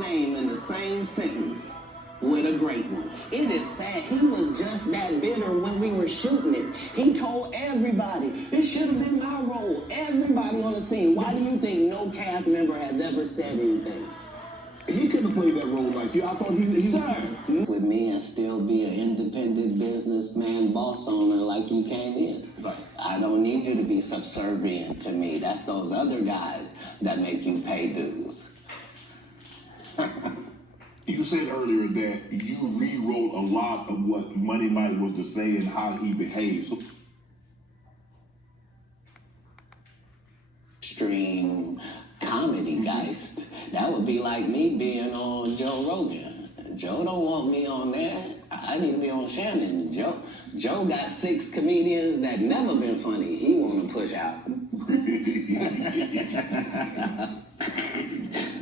name in the same sentence with a great one. It is sad. He was just that bitter when we were shooting it. He told everybody, it should have been my role. Everybody on the scene. Why do you think no cast member has ever said anything? He couldn't play that role like you. I thought he Sir, with me and still be an independent businessman, boss owner like you came in. Right. I don't need you to be subservient to me. That's those other guys that make you pay dues. You said earlier that you rewrote a lot of what Money Mike was to say and how he behaved. So Extreme comedy geist. That would be like me being on Joe Rogan. Joe don't want me on there. I need to be on Shannon. Joe got 6 comedians that never been funny. He want to push out.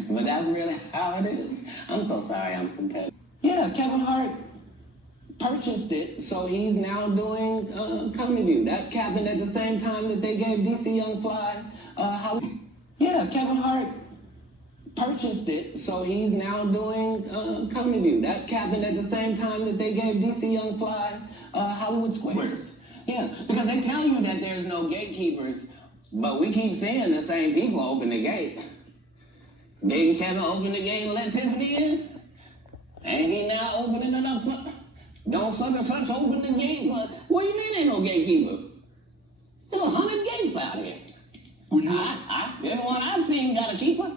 But that's really how it is. I'm so sorry I'm competitive. Yeah, Kevin Hart purchased it, so he's now doing Comedy View. That happened at the same time that they gave DC Young Fly Yeah, Kevin Hart purchased it, so he's now doing Comedy View. That happened at the same time that they gave DC Young Fly Hollywood Squares. Yeah, because they tell you that there's no gatekeepers, but we keep seeing the same people open the gate. Didn't Kevin open the gate and let Tiffany in? Ain't he now opening it up for... Don't such and such open the gate? But what do you mean ain't no gatekeepers? There's 100 gates out here. Everyone I've seen got a keeper.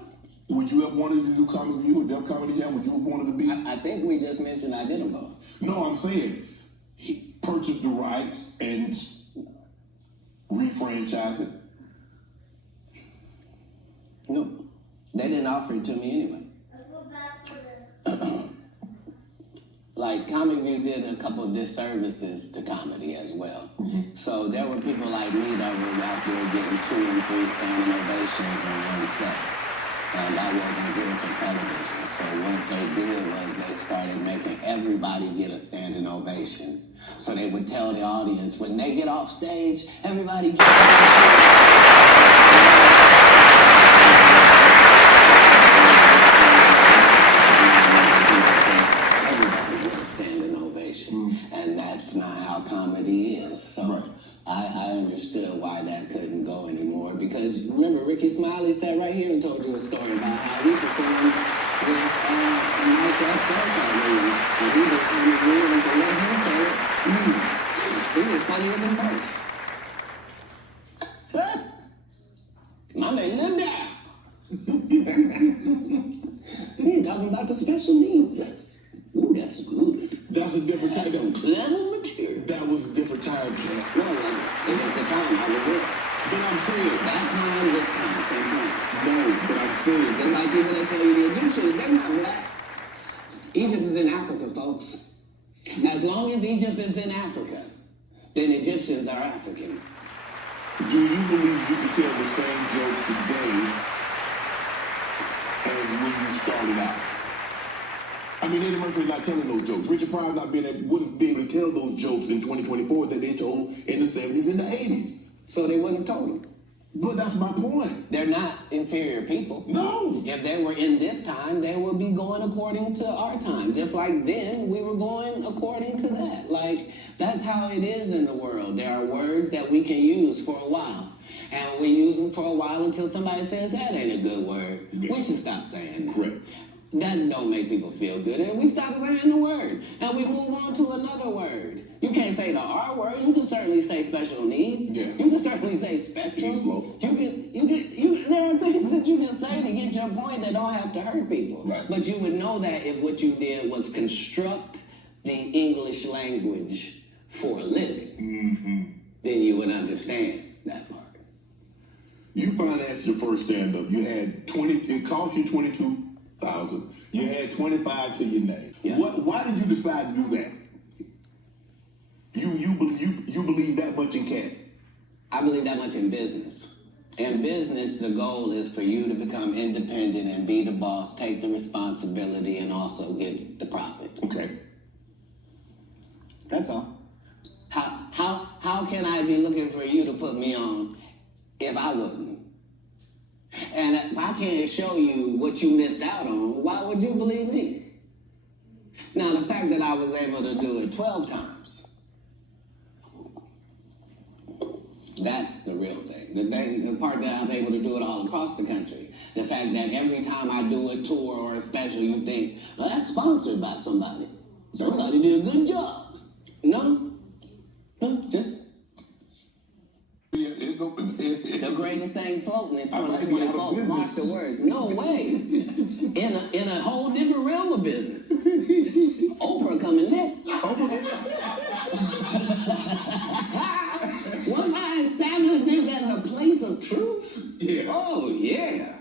Would you have wanted to do Comedy View or Def Comedy Jam? Would you have wanted to be? I think we just mentioned I did them both. No, I'm saying he purchased the rights and refranchised it. No, they didn't offer it to me anyway. Like, Comedy View did a couple of disservices to comedy as well. Mm-hmm. So there were people like me that were out there getting 2 and 3 standing ovations in one set. And that wasn't good for television. So what they did was they started making everybody get a standing ovation. So they would tell the audience, when they get off stage, everybody get an ovation. And that's not how comedy is. So right. I understood why that couldn't go anymore. Because remember, Ricky Smiley sat right here and told you a story about how he performed with Michael XR8yx. And he was kind of willing to let him tell it. He was funnier than both. My man lived there. You're talking about the special needs. That's good. That's a different time. Clever material. That was a different time, Cat. No, it wasn't. It was the time I was in. But I'm saying That time, this time, same time. no. But I'm saying Just like people that tell you the Egyptians, they're not black. Egypt is in Africa, folks. As long as Egypt is in Africa, then Egyptians are African. do you believe you can tell the same jokes today as when you started out? I mean, Eddie Murphy not telling those jokes. Richard Pryor not wouldn't be able to tell those jokes in 2024 that they told in the 70s and the 80s. So they wouldn't have told them. But that's my point. They're not inferior people. No. If they were in this time, they would be going according to our time. Just like then, we were going according to that. Like, that's how it is in the world. There are words that we can use for a while. And we use them for a while until somebody says, that ain't a good word. Yeah. We should stop saying that. Correct. That don't make people feel good. And we stop saying the word. And we move on to another word. You can't say the R word. You can certainly say special needs. Yeah. You can certainly say spectrum. Slow. There are things that you can say to get your point that don't have to hurt people. Right. But you would know that if what you did was construct the English language for a living, Mm-hmm. then you would understand that part. You financed your first stand-up. You had 20. It cost you 22,000. You had 25 to your name. Yeah. Why did you decide to do that? You believe that much in KATT? I believe that much in business. In business, the goal is for you to become independent and be the boss, take the responsibility, and also get the profit. Okay. That's all. How can I be looking for you to put me on if I wouldn't? And if I can't show you what you missed out on, why would you believe me? Now, the fact that I was able to do it 12 times, that's the real thing. The part that I'm able to do it all across the country. The fact that every time I do a tour or a special, you think, well, that's sponsored by somebody. Somebody did a good job. No, just the greatest thing floating in 2024. Mark the words. No way. In a whole different realm of business. Oprah coming next. Once I establish this as a place of truth, oh yeah.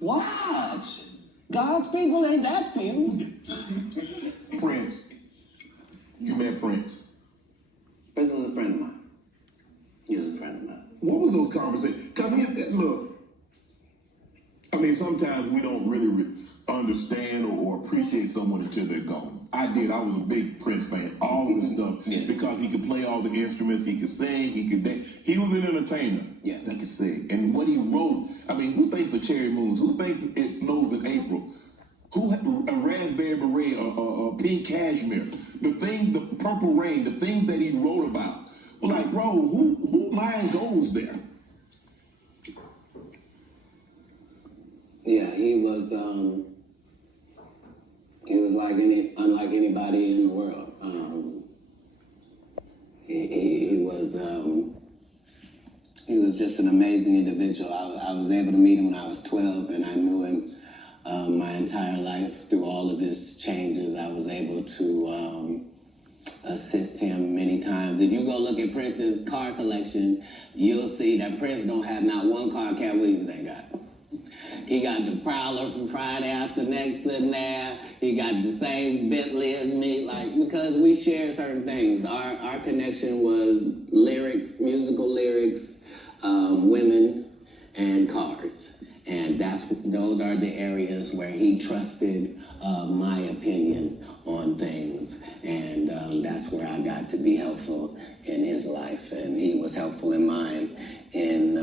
Watch. God's people ain't that few. Prince. You met Prince. Prince was a friend of mine. He was a friend of mine. What was those conversations? Because look, I mean, sometimes we don't really understand or appreciate someone until they're gone. I did. I was a big Prince fan. All of this stuff. Because he could play all the instruments. He could sing. He could dance. He was an entertainer. Yeah. That could sing. And what he wrote, I mean, who thinks of Cherry Moons? Who thinks it snows in April? Who a raspberry beret or pink cashmere? The purple rain, the things that he wrote about. Well, like, bro, who mind goes there? Yeah, he was like unlike anybody in the world. He was just an amazing individual. I was able to meet him when I was 12, and I knew him my entire life through all of his changes. I was able to assist him many times. If you go look at Prince's car collection, you'll see that Prince don't have not one car Cat Williams ain't got. He got the Prowler from Friday After Next in there. He got the same Bentley as me, because we share certain things. Our connection was lyrics, musical lyrics, women, and cars. And those are the areas where he trusted my opinion on things. And that's where I got to be helpful in his life. And he was helpful in mine in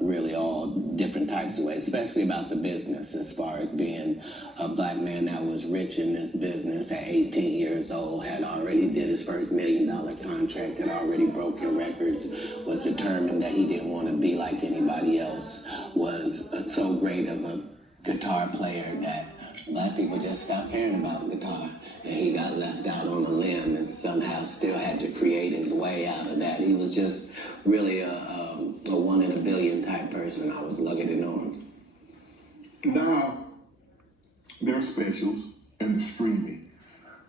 really all different types of ways, especially about the business, as far as being a black man that was rich in this business at 18 years old, had already did his first $1 million contract, had already broken records, was determined that he didn't want to be like anybody else, was so great of a guitar player that black people just stopped caring about guitar, and he got left out on a limb and somehow still had to create his way out of that. He was just really a 1 in a billion type person. I was lucky to know him. Now, there are specials and the streaming.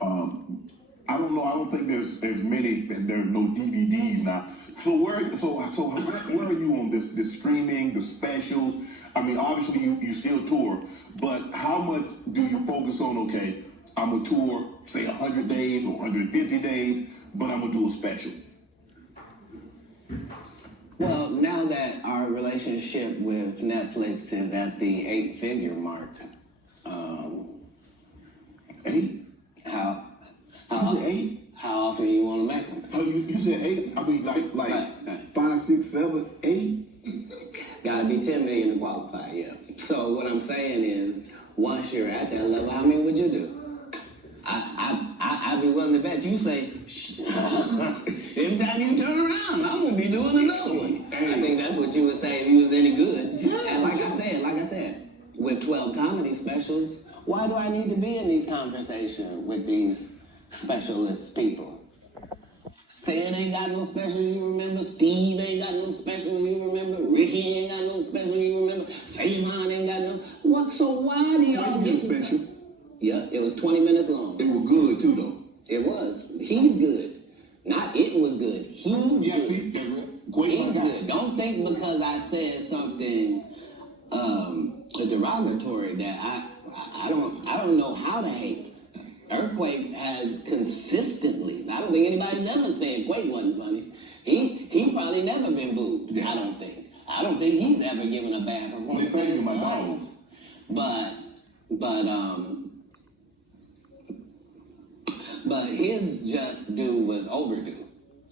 I don't know. I don't think there's as many. There's no DVDs now. So where are you on this streaming, the specials? I mean, obviously you still tour, but how much do you focus on? Okay, I'm gonna tour, say 100 days or 150 days, but I'm gonna do a special. Well, now that our relationship with Netflix is at the 8-figure mark, 8? How You said 8? How often you want to make them? Oh, you said 8? I mean, like Right. 5, 6, 7, 8? Gotta be 10 million to qualify, yeah. So what I'm saying is, once you're at that level, how many would you do? I'd be willing to bet you say, every time you turn around, I'm gonna be doing another one. I think that's what you would say if you was any good. Yeah. And like I said, with 12 comedy specials, why do I need to be in these conversations with these specialist people? Sid ain't got no special you remember. Steve ain't got no special you remember. Ricky ain't got no special you remember. Favon ain't got no. What? So why do y'all get special? Yeah, it was 20 minutes long. It was good too, though. It was. He's good. Not it was good. He's good. He's good. Don't think because I said something derogatory that I don't know how to hate. Earthquake has consistently, I don't think anybody's ever said Quake wasn't funny. He probably never been booed. Yeah. I don't think he's ever given a bad performance in his life. But his just due was overdue.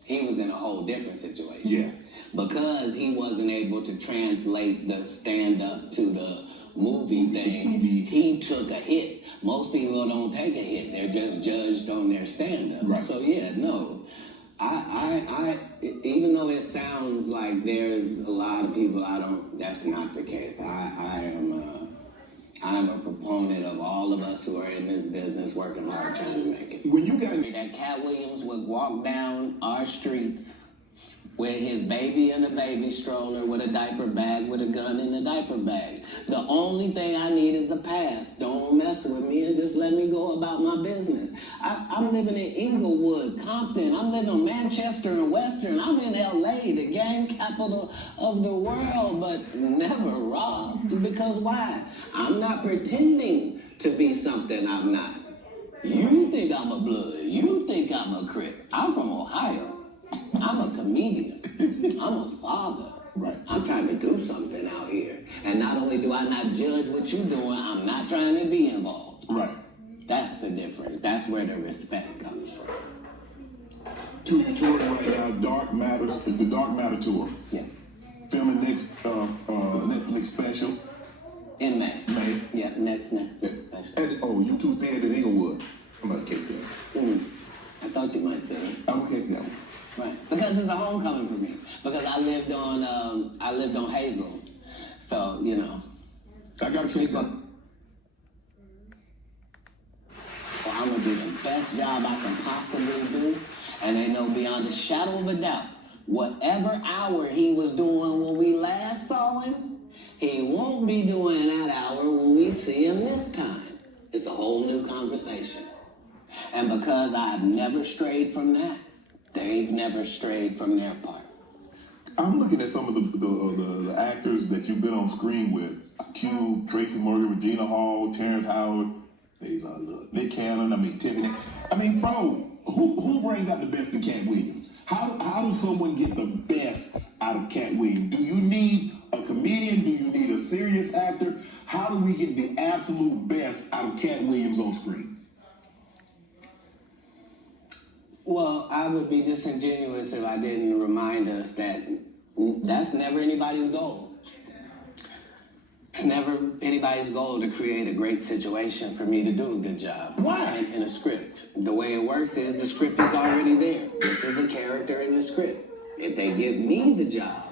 He was in a whole different situation. Yeah. Because he wasn't able to translate the stand-up to the movie thing, he took a hit. Most people don't take a hit. They're just judged on their stand-up. Right. So yeah, no. I even though it sounds like there's a lot of people that's not the case. I'm a proponent of all of us who are in this business working hard trying to make it. When you got that Katt Williams would walk down our streets with his baby in a baby stroller, with a diaper bag, with a gun in a diaper bag. The only thing I need is a pass. Don't mess with me and just let me go about my business. I'm living in Inglewood, Compton. I'm living in Manchester and Western. I'm in LA, the gang capital of the world, but never robbed. Because why? I'm not pretending to be something I'm not. You think I'm a blood. You think I'm a Crip. I'm from Ohio. I'm a comedian. I'm a father. Right. I'm trying to do something out here. And not only do I not judge what you're doing, I'm not trying to be involved. right That's the difference. That's where the respect comes from. you're touring right now, the Dark Matter tour. Yeah. Filming next Netflix special. In May. May. Yeah, next special. YouTube Theater in Inglewood. I'm gonna catch that. I thought you might say it. I'm gonna catch that one. Right. Because it's a homecoming for me. Because I lived on Hazel. So, you know. I gotta catch that. Well, I'm gonna do the best job I can possibly do. And they know beyond a shadow of a doubt, whatever hour he was doing when we last saw him, he won't be doing that hour when we see him this time. It's a whole new conversation. And because I've never strayed from that, they've never strayed from their part. I'm looking at some of the actors that you've been on screen with. Cube, Tracy Morgan, Regina Hall, Terrence Howard, Nick Cannon, Tiffany. Bro, who brings out the best in Katt Williams? How does someone get the best out of Katt Williams? Do you need a comedian? Do you need a serious actor? How do we get the absolute best out of Katt Williams on screen? Well, I would be disingenuous if I didn't remind us that that's never anybody's goal. It's never anybody's goal to create a great situation for me to do a good job. Why? In a script. The way it works is the script is already there. This is a character in the script. If they give me the job,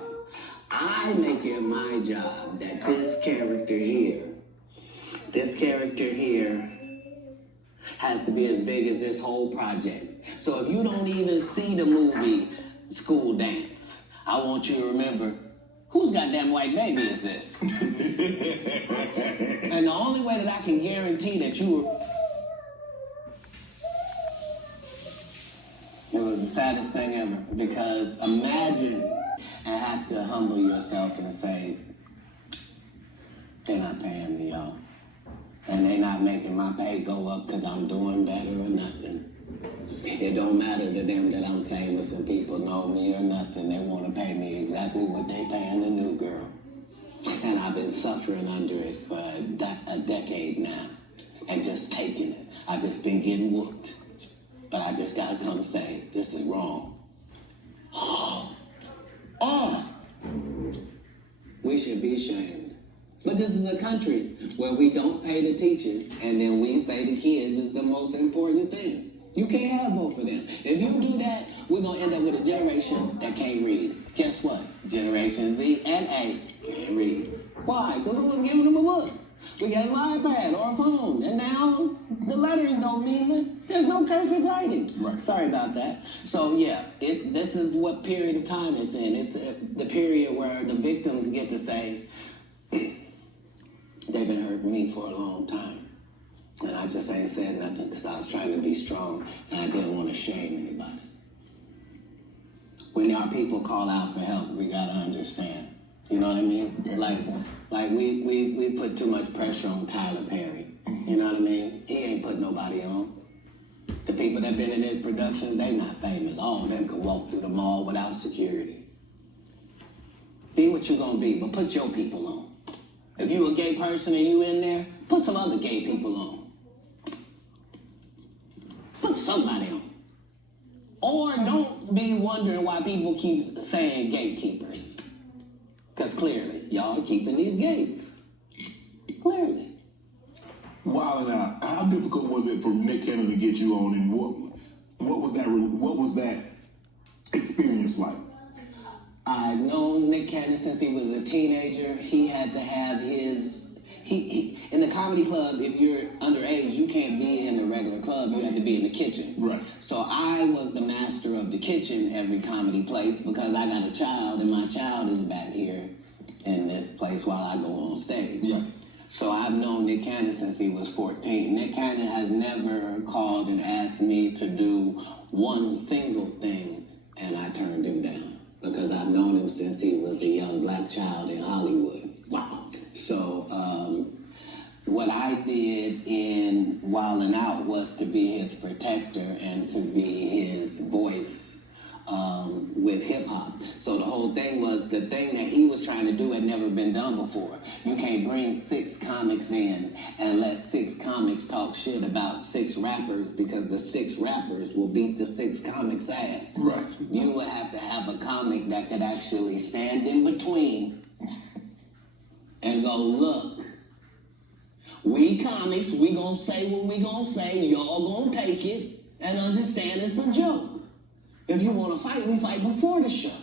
I make it my job that this character here has to be as big as this whole project. So if you don't even see the movie School Dance, I want you to remember, whose goddamn white baby is this? And the only way that I can guarantee that you were... It was the saddest thing ever, because imagine and have to humble yourself and say, they're not paying me, y'all. And they not making my pay go up because I'm doing better or nothing. It don't matter to them that I'm famous and people know me or nothing. They want to pay me exactly what they paying the new girl. And I've been suffering under it for a decade now and just taking it. I just been getting whooped. But I just got to come say, this is wrong. We should be ashamed. But this is a country where we don't pay the teachers, and then we say the kids is the most important thing. You can't have both of them. If you do that, we're going to end up with a generation that can't read. Guess what? Generation Z and A can't read. Why? Because who was giving them a book? We gave them an iPad or a phone, and now the letters don't mean that there's no cursive writing. Right. Sorry about that. So yeah, this is what period of time it's in. It's the period where the victims get to say, they've been hurting me for a long time. And I just ain't said nothing because I was trying to be strong and I didn't want to shame anybody. When our people call out for help, we got to understand. You know what I mean? Like we put too much pressure on Tyler Perry. You know what I mean? He ain't put nobody on. The people that been in his productions, they not famous. All of them could walk through the mall without security. Be what you gonna be, but put your people on. If you a gay person and you in there, put some other gay people on. Put somebody on. Or don't be wondering why people keep saying gatekeepers. Because clearly, y'all are keeping these gates. Clearly. Wow, now, how difficult was it for Nick Cannon to get you on, and what was that experience like? I've known Nick Cannon since he was a teenager. He had to have his... He in the comedy club, if you're underage, you can't be in the regular club. You have to be in the kitchen. Right. So I was the master of the kitchen every comedy place because I got a child, and my child is back here in this place while I go on stage. Right. So I've known Nick Cannon since he was 14. Nick Cannon has never called and asked me to do one single thing, and I turned him down because I've known him since he was a young black child in Hollywood. Wow. So what I did in Wildin' Out was to be his protector and to be his voice with hip-hop. So the whole thing was, the thing that he was trying to do had never been done before. You can't bring 6 comics in and let 6 comics talk shit about 6 rappers because the 6 rappers will beat the 6 comics' ass. Right. You would have to have a comic that could actually stand in between and go, look, we comics, we gonna say what we gonna say, y'all gonna take it and understand it's a joke. If you wanna fight, we fight before the show.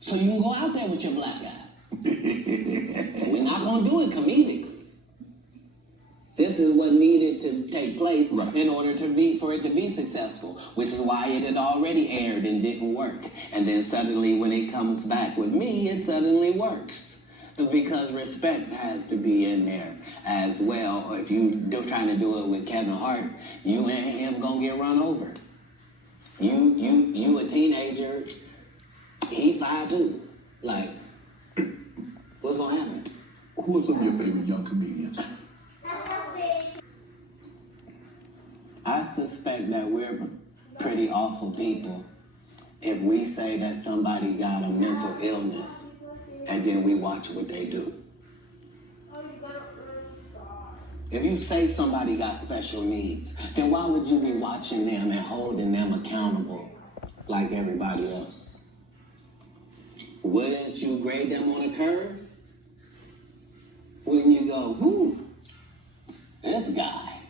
So you can go out there with your black eye. We're not gonna do it comedically. This is what needed to take place in order for it to be successful, which is why it had already aired and didn't work. And then suddenly when it comes back with me, it suddenly works. Because respect has to be in there as well. If you trying to do it with Kevin Hart, you and him gonna get run over. You a teenager, he 5'2". Like, what's gonna happen? Who are some of your favorite young comedians? I suspect that we're pretty awful people if we say that somebody got a mental illness and then we watch what they do. If you say somebody got special needs, then why would you be watching them and holding them accountable like everybody else? Wouldn't you grade them on a curve? Wouldn't you go, this guy?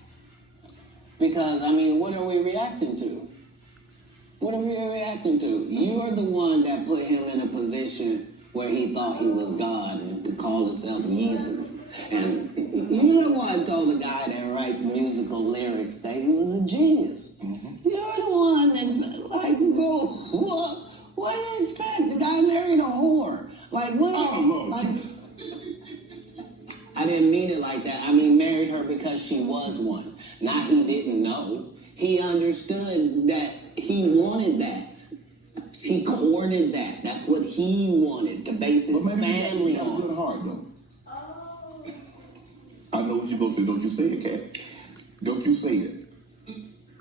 Because, I mean, what are we reacting to? What are we reacting to? You're the one that put him in a position where he thought he was God and to call himself Jesus. And you're the one told a guy that writes musical lyrics that he was a genius. Mm-hmm. You're the one that's like, so what do you expect? The guy married a whore. Like, what? Oh, like, I didn't mean it like that. I mean, married her because she was one. Not he didn't know. He understood that he wanted that. He courted that. That's what he wanted to base his family on. on. He got a good heart, though. I know what you're going to say. Don't you say it, Kat. Don't you say it.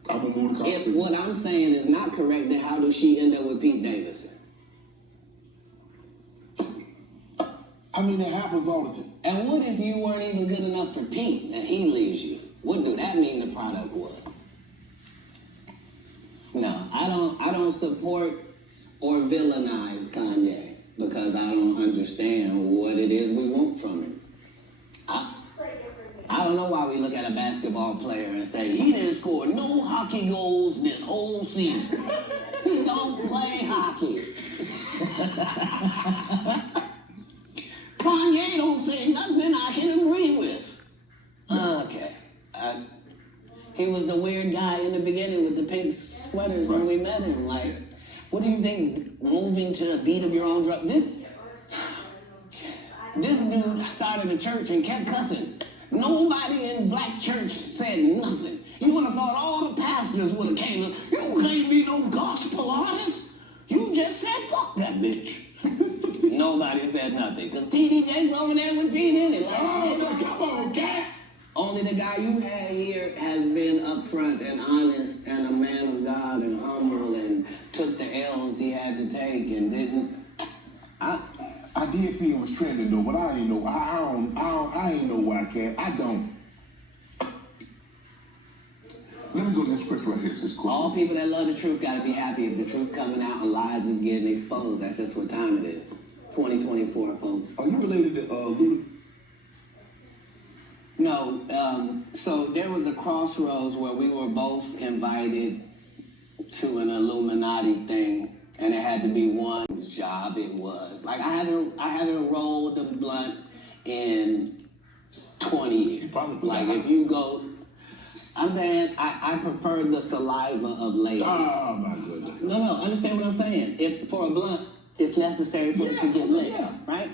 I'm going to move the conversation. If what I'm saying is not correct, then how does she end up with Pete Davidson? I mean, it happens all the time. And what if you weren't even good enough for Pete and he leaves you? What do that mean the product was? No, I don't support or villainize Kanye because I don't understand what it is we want from it. I don't know why we look at a basketball player and say, he didn't score no hockey goals this whole season. He don't play hockey. Kanye don't say nothing I can agree with. Okay. He was the weird guy in the beginning with the pink sweaters when we met him. Like, what do you think, moving to a beat of your own drum? This dude started a church and kept cussing. Nobody in black church said nothing. You would have thought all the pastors would have came. You can't be no gospel artist. You just said, fuck that bitch. Nobody said nothing. Because TDJ's over there with Pete in it. Like, come on, Kat. Only the guy you had here has been upfront and honest and a man of God and humble and took the L's he had to take and didn't. I did see it was trending though, but I ain't know. I ain't know why, Kat. I don't. Let me go to this question right here. It's quick. All people that love the truth got to be happy if the truth coming out and lies is getting exposed. That's just what time it is. 2024, folks. Are you related to Luda? No, so there was a crossroads where we were both invited to an Illuminati thing, and it had to be one whose job it was. Like I haven't rolled a blunt in 20 years. Like if you go, I'm saying I prefer the saliva of ladies. Oh my goodness. No, understand what I'm saying. If for a blunt, it's necessary for it to get lit, right?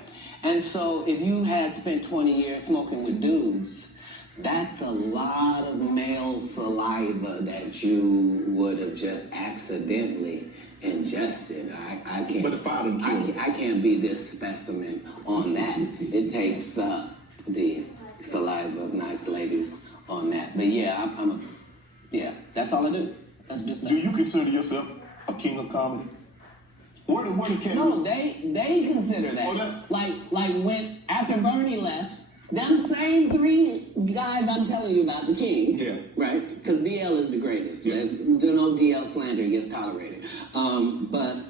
And so if you had spent 20 years smoking with dudes, that's a lot of male saliva that you would have just accidentally ingested. I can't. But if I can't be this specimen on that. It takes the saliva of nice ladies on that. But yeah, that's all I do. That's just. Do you consider yourself a king of comedy? Where the king? No, they consider that. Oh, like when after Bernie left, them same three guys I'm telling you about, the kings, right? Because DL is the greatest. Yeah. No DL slander gets tolerated. But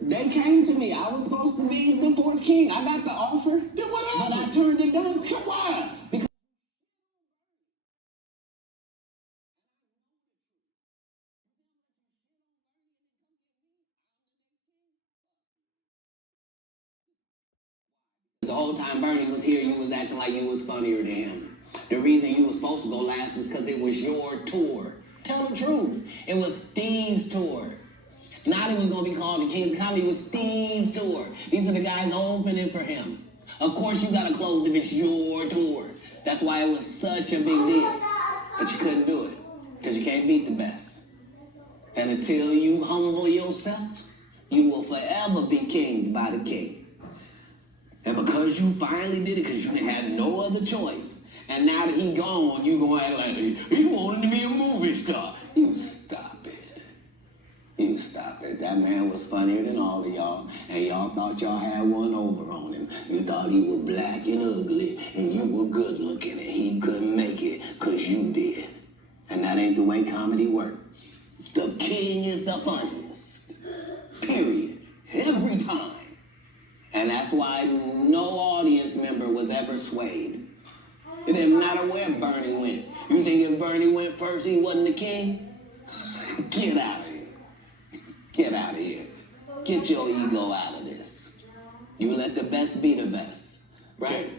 they came to me. I was supposed to be the fourth king. I got the offer, but I turned it down. Why? Because the whole time Bernie was here, you was acting like you was funnier than him. The reason you was supposed to go last is because it was your tour. Tell the truth. It was Steve's tour. Not it was going to be called the Kings of Comedy. It was Steve's tour. These are the guys opening for him. Of course you got to close if it's your tour. That's why it was such a big deal. But you couldn't do it because you can't beat the best. And until you humble yourself, you will forever be king by the king. And because you finally did it, because you had no other choice, and now that he gone, you gonna act like he wanted to be a movie star. You stop it. You stop it. That man was funnier than all of y'all, and y'all thought y'all had one over on him. You thought he was black and ugly, and you were good looking, and he couldn't make it because you did. And that ain't the way comedy works. The king is the funniest. Period. Every time. And that's why no audience member was ever swayed. It didn't matter where Bernie went. You think if Bernie went first, he wasn't the king? Get out of here. Get out of here. Get your ego out of this. You let the best be the best. Right?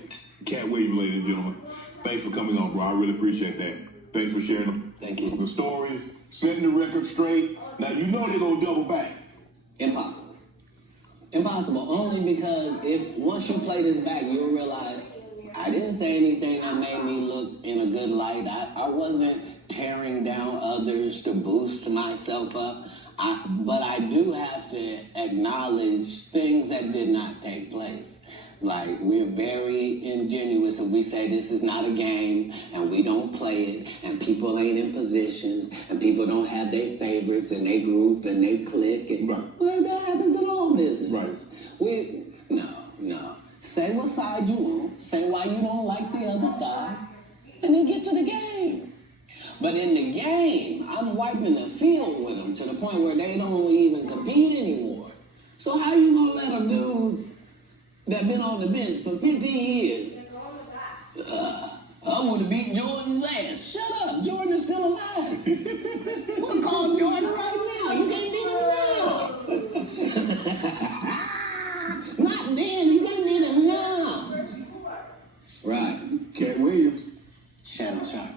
Katt Williams, ladies and gentlemen. Thanks for coming on, bro. I really appreciate that. Thanks for sharing them. Thank you. The stories, setting the record straight. Now, you know they're going to double back. Impossible. Impossible, only because once you play this back, you'll realize I didn't say anything that made me look in a good light. I wasn't tearing down others to boost myself up. But I do have to acknowledge things that did not take place. Like, we're very ingenuous if we say this is not a game and we don't play it and people ain't in positions and people don't have their favorites and they group and they click. And, well, that happens in all businesses. No. Say what side you on, say why you don't like the other side, and then get to the game. But in the game, I'm wiping the field with them to the point where they don't even compete anymore. So how you gonna let a dude that been on the bench for 15 years, I would have beat Jordan's ass. Shut up, Jordan is still alive. We'll call Jordan right now. You can't beat him now. Not then, you can't beat him now. Right. Katt Williams. Shadow Sharp.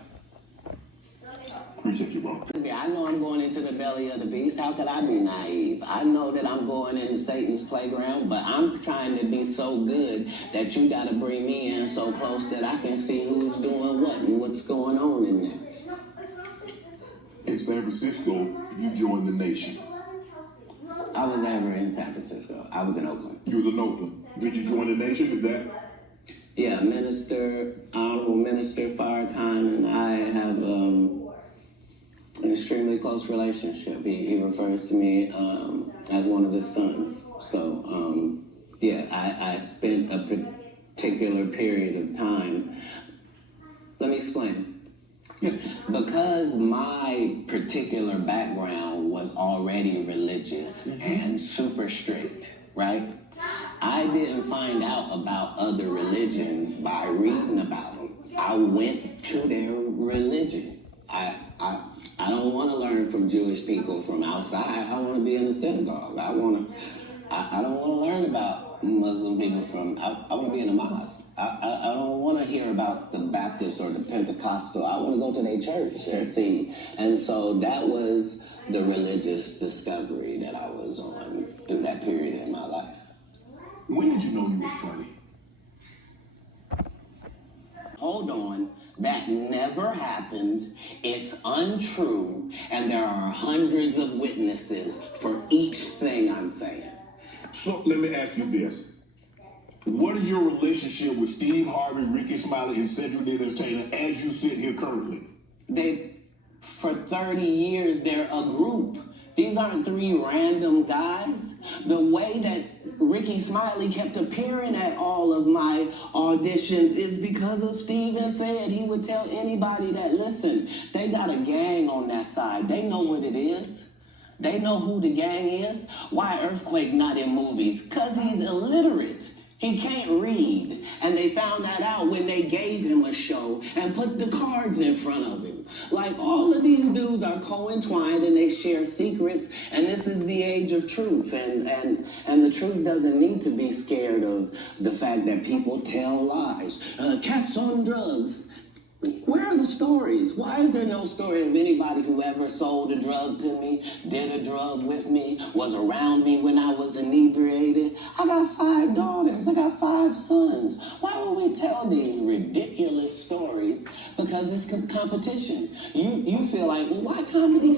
Appreciate you, bro. I know I'm going into the belly of the beast. How could I be naive? I know that I'm going into Satan's playground, but I'm trying to be so good that you got to bring me in so close that I can see who's doing what and what's going on in there. In San Francisco, you joined the nation. I was never in San Francisco. I was in Oakland. You was in Oakland. Did you join the nation? Is that? Yeah, Honorable Minister Farrakhan and I have an extremely close relationship. He refers to me as one of his sons. So, I spent a particular period of time. Let me explain. Yes. Because my particular background was already religious and super strict, right? I didn't find out about other religions by reading about them. I went to their religion. I don't want to learn from Jewish people from outside. I want to be in the synagogue. I don't want to learn about Muslim people from, I want to be in a mosque. I don't want to hear about the Baptist or the Pentecostal. I want to go to their church and see. And so that was the religious discovery that I was on through that period in my life. When did you know you were funny? Hold on, that never happened. It's untrue, and there are hundreds of witnesses for each thing I'm saying. So let me ask you this. What is your relationship with Steve Harvey, Ricky Smiley, and Cedric the Entertainer as you sit here currently? For 30 years, they're a group. These aren't three random guys. The way that Ricky Smiley kept appearing at all of my auditions is because of Steven said he would tell anybody that, listen, they got a gang on that side. They know what it is. They know who the gang is. Why Earthquake not in movies? Because he's illiterate. He can't read. And they found that out when they gave him a show and put the cards in front of him. Like, all of these dudes are co-entwined and they share secrets, and this is the age of truth. And the truth doesn't need to be scared of the fact that people tell lies. Cats on drugs. Where are the stories? Why is there no story of anybody who ever sold a drug to me, did a drug with me, was around me when I was inebriated? I got 5 daughters. I got 5 sons. Why would we tell these ridiculous stories? Because it's competition. You feel like, well, why comedy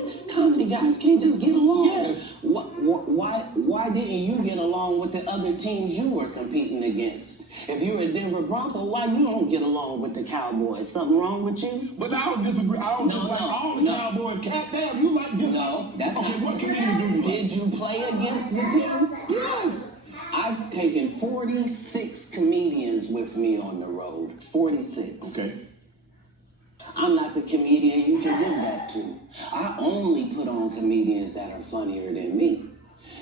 guys can't just get along? Yes. Why didn't you get along with the other teams you were competing against? If you're a Denver Bronco, why you don't get along with the Cowboys? Something wrong with you? But I don't disagree. I don't dislike all the Cowboys. Cat, damn, you like this? No, that's okay, not. what comedian do you like? Did you play against the team? Yes. I've taken 46 comedians with me on the road. 46. Okay. I'm not the comedian you can give that to. I only put on comedians that are funnier than me.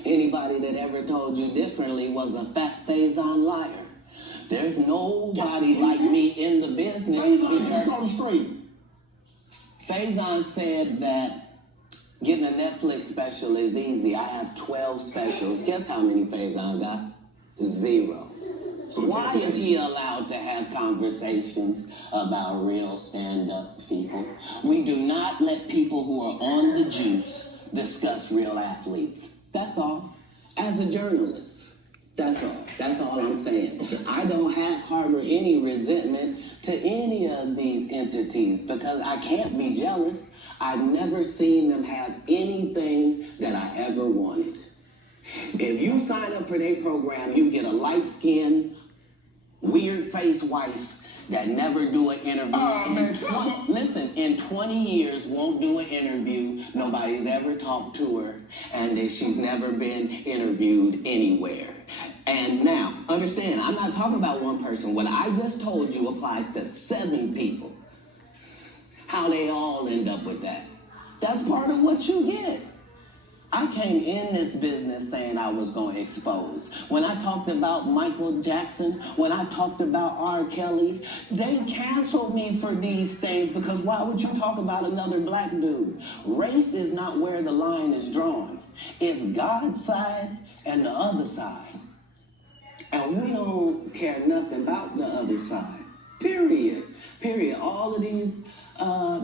Anybody that ever told you differently was a fat Faison liar. There's nobody like me in the business. Faison said that getting a Netflix special is easy. I have 12 specials. Guess how many Faison got? 0. So why is he allowed to have conversations about real stand-up people? We do not let people who are on the juice discuss real athletes. That's all. As a journalist. That's all. That's all I'm saying. I don't harbor any resentment to any of these entities because I can't be jealous. I've never seen them have anything that I ever wanted. If you sign up for their program, you get a light-skinned, weird-faced wife that never do an interview. Listen, in 20 years, won't do an interview. Nobody's ever talked to her, and she's never been interviewed anywhere. And now, understand, I'm not talking about one person. What I just told you applies to 7 people. How they all end up with that. That's part of what you get. I came in this business saying I was going to expose. When I talked about Michael Jackson, when I talked about R. Kelly, they canceled me for these things because why would you talk about another black dude? Race is not where the line is drawn. It's God's side and the other side. And we don't care nothing about the other side. Period. Period. All of these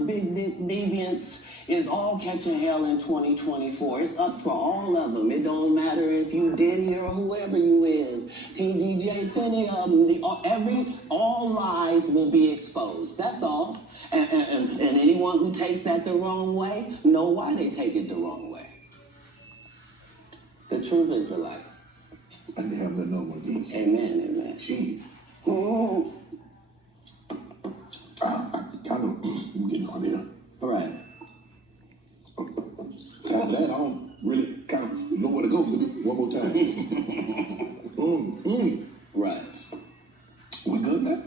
big deviants is all catching hell in 2024. It's up for all of them. It don't matter if you Diddy or whoever you is. TGJ, any of them. All lies will be exposed. That's all. And anyone who takes that the wrong way, know why they take it the wrong way. The truth is the light. I didn't have that number of these. Amen, amen. Gee. Mm-hmm. I kind of getting on there. Right. After that, I don't really kind of know where to go. One more time. Right. We good now?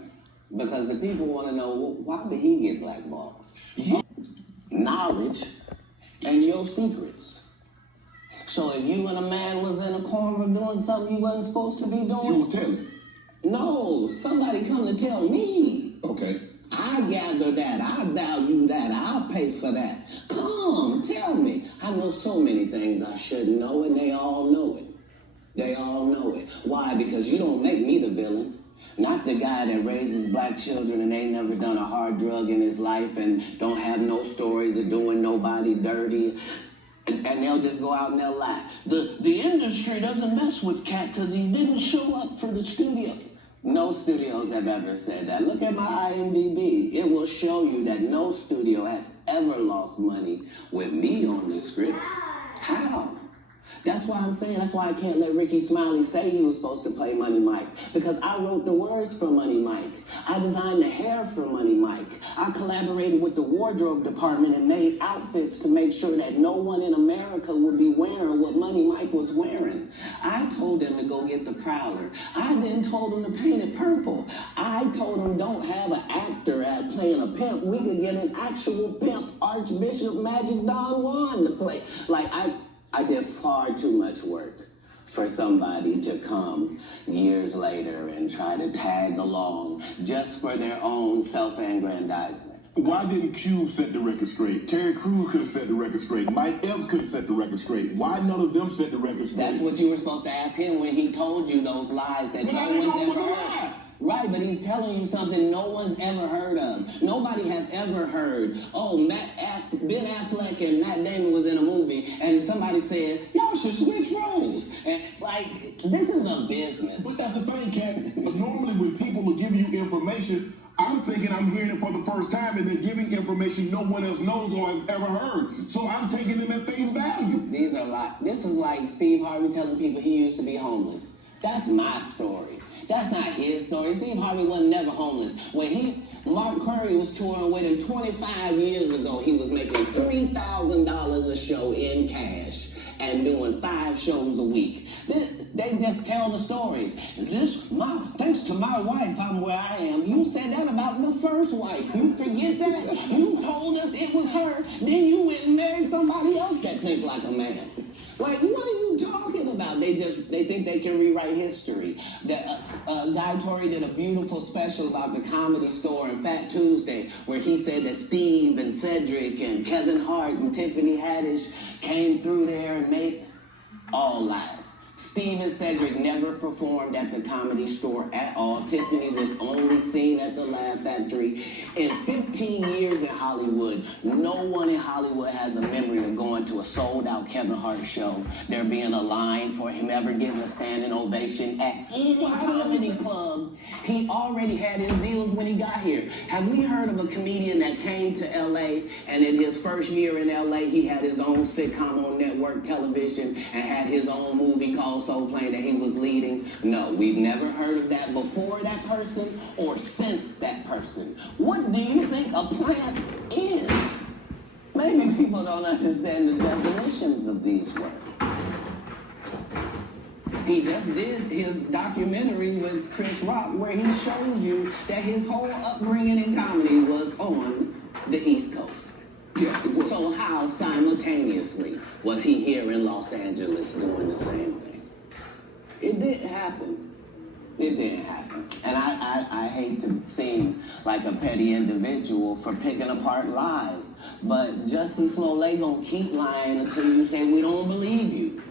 Because the people want to know, well, why did he get blackballed? Knowledge and your secrets. So if you and a man was in a corner doing something you wasn't supposed to be doing, You will tell him. no, somebody come to tell me. Okay. I gather that, I value that, I'll pay for that. Come, tell me. I know so many things I shouldn't know, and they all know it. They all know it. Why? Because you don't make me the villain. Not the guy that raises black children and ain't never done a hard drug in his life and don't have no stories of doing nobody dirty. And they'll just go out and they'll lie. The industry doesn't mess with KATT because he didn't show up for the studio. No studios have ever said that. Look at my IMDb. It will show you that no studio has ever lost money with me on the script. How? That's why I'm saying, that's why I can't let Ricky Smiley say he was supposed to play Money Mike. Because I wrote the words for Money Mike. I designed the hair for Money Mike. I collaborated with the wardrobe department and made outfits to make sure that no one in America would be wearing what Money Mike was wearing. I told them to go get the Prowler. I then told them to paint it purple. I told them don't have an actor at playing a pimp. We could get an actual pimp, Archbishop Magic Don Juan to play. Like, I did far too much work for somebody to come years later and try to tag along just for their own self-aggrandizement. Why didn't Q set the record straight? Terry Crews could have set the record straight. Mike Epps could have set the record straight. Why none of them set the record straight? That's what you were supposed to ask him when he told you those lies that no one's ever heard. Right, but he's telling you something no one's ever heard of. Nobody has ever heard, oh, Ben Affleck and Matt Damon was in a movie, and somebody said, y'all should switch roles. And, like, this is a business. But that's the thing, KATT. Normally when people will give you information, I'm thinking I'm hearing it for the first time, and they're giving information no one else knows or has ever heard. So I'm taking them at face value. This is like Steve Harvey telling people he used to be homeless. That's my story. That's not his story. Steve Harvey wasn't never homeless. When Mark Curry was touring with him 25 years ago, he was making $3,000 a show in cash and doing 5 shows a week. They just tell the stories. Thanks to my wife, I'm where I am. You said that about the first wife. You forget that? You told us it was her. Then you went and married somebody else that thinks like a man. Like, what are you talking about? They think they can rewrite history. Guy Torrey did a beautiful special about the Comedy Store and Fat Tuesday, where he said that Steve and Cedric and Kevin Hart and Tiffany Haddish came through there and made all lies. Steve and Cedric never performed at the Comedy Store at all. Tiffany was only seen at the Laugh Factory. In 15 years in Hollywood, no one in Hollywood has a memory of going to a sold-out Kevin Hart show, there being a line for him ever getting a standing ovation at any comedy club. He already had his deals when he got here. Have we heard of a comedian that came to L.A. and in his first year in L.A. he had his own sitcom on network television and had his own movie called Soul Plane that he was leading? No, we've never heard of that before that person or since that person. What do you think a plant is? Maybe people don't understand the definitions of these words. He just did his documentary with Chris Rock where he shows you that his whole upbringing in comedy was on the East Coast. Yeah, so how simultaneously was he here in Los Angeles doing the same thing? It didn't happen. It didn't happen. And I hate to seem like a petty individual for picking apart lies, but Jussie Smollett gonna keep lying until you say we don't believe you.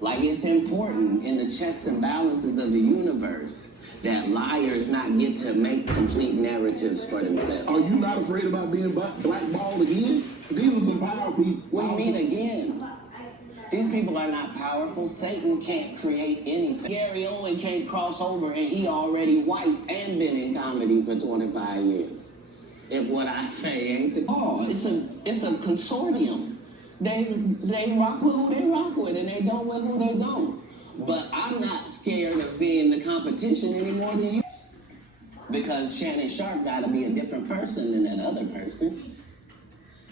Like, it's important in the checks and balances of the universe that liars not get to make complete narratives for themselves. Are you not afraid about being blackballed again? These are some power people. What do you mean again? These people are not powerful. Satan can't create anything. Gary Owen can't cross over, and he already white and been in comedy for 25 years. If what I say ain't the... Oh, it's a consortium. They rock with who they rock with, and they don't with who they don't. But I'm not scared of being the competition any more than you. Because Shannon Sharp got to be a different person than that other person.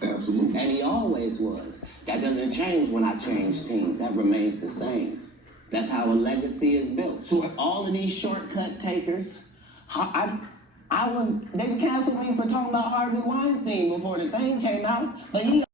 Absolutely. And he always was. That doesn't change when I change teams. That remains the same. That's how a legacy is built. So all of these shortcut takers, I They canceled me for talking about Harvey Weinstein before the thing came out, but he